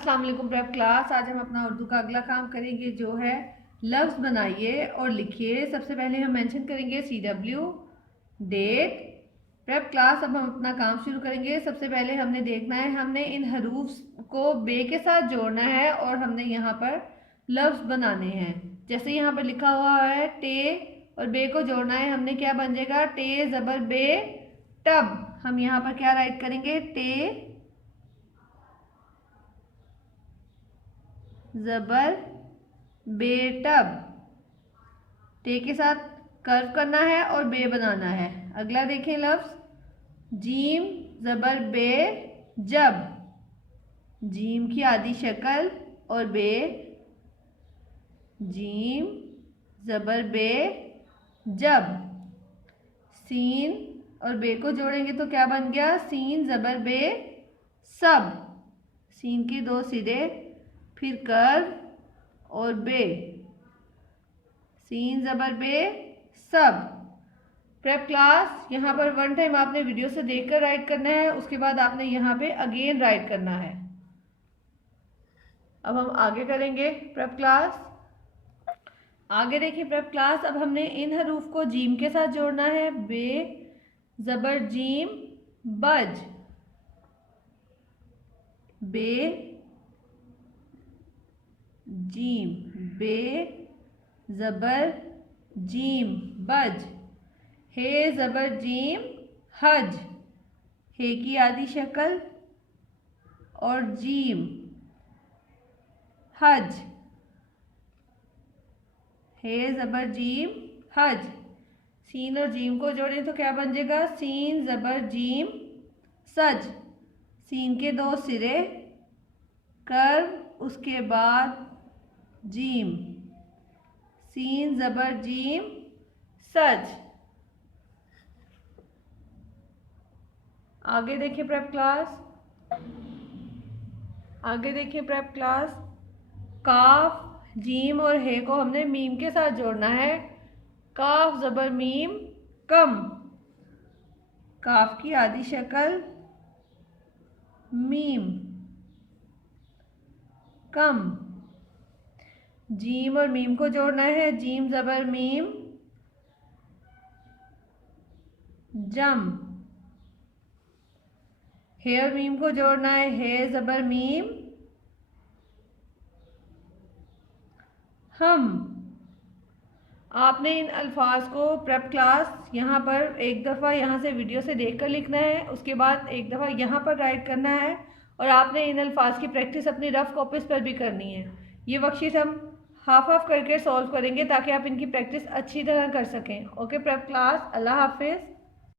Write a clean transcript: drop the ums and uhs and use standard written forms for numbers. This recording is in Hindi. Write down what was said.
अस्सलाम वालेकुम प्रेप क्लास। आज हम अपना उर्दू का अगला काम करेंगे जो है लफ्ज़ बनाइए और लिखिए। सबसे पहले हम मेंशन करेंगे CW डेट। प्रेप क्लास अब हम अपना काम शुरू करेंगे। सबसे पहले हमने देखना है, हमने इन हरूफ को बे के साथ जोड़ना है और हमने यहाँ पर लफ्ज़ बनाने हैं। जैसे यहाँ पर लिखा हुआ है टे और बे को जोड़ना है, हमने क्या बन जाएगा टे ज़बर बे टब। हम यहाँ पर क्या राइट करेंगे टे ज़बर बेटब। टे के साथ कर्व करना है और बे बनाना है। अगला देखें लफ्ज़ जीम ज़बर बे जब। जीम की आधी शक्ल और बे, जीम ज़बर बे जब। सीन और बे को जोड़ेंगे तो क्या बन गया सीन ज़बर बे सब। सीन के दो सिरे, फिर कर्व और बे, सीन ज़बर बे सब। प्रेप क्लास यहाँ पर वन टाइम आपने वीडियो से देखकर राइट करना है, उसके बाद आपने यहाँ पे अगेन राइट करना है। अब हम आगे करेंगे प्रेप क्लास। आगे देखिए प्रेप क्लास, अब हमने इन हरूफ को जीम के साथ जोड़ना है। बे ज़बर जीम बज। बे जीम, बे ज़बर जीम बज। हे ज़बर जीम हज। हे की आधी शक्ल और जीम हज। हे ज़बर जीम हज। सीन और जीम को जोड़ें तो क्या बन जाएगा सीन ज़बर जीम सज। सीन के दो सिरे, कर्व, उसके बाद जीम, सीन ज़बर जीम सज। आगे देखिए प्रेप क्लास। आगे देखिए प्रेप क्लास, काफ जीम और हे को हमने मीम के साथ जोड़ना है। काफ ज़बर मीम कम। काफ की आधी शक्ल मीम कम। जीम और मीम को जोड़ना है। जीम ज़बर मीम जम। हे और मीम को जोड़ना है। हे ज़बर मीम हम। आपने इन अल्फाज को प्रेप क्लास यहाँ पर एक दफ़ा यहाँ से वीडियो से देखकर लिखना है, उसके बाद एक दफ़ा यहाँ पर राइट करना है और आपने इन अल्फाज की प्रैक्टिस अपनी रफ कॉपीज़ पर भी करनी है। ये वर्कशीट हम हाफ हाफ करके सॉल्व करेंगे ताकि आप इनकी प्रैक्टिस अच्छी तरह कर सकें। ओके प्रेप क्लास, अल्लाह हाफिज़।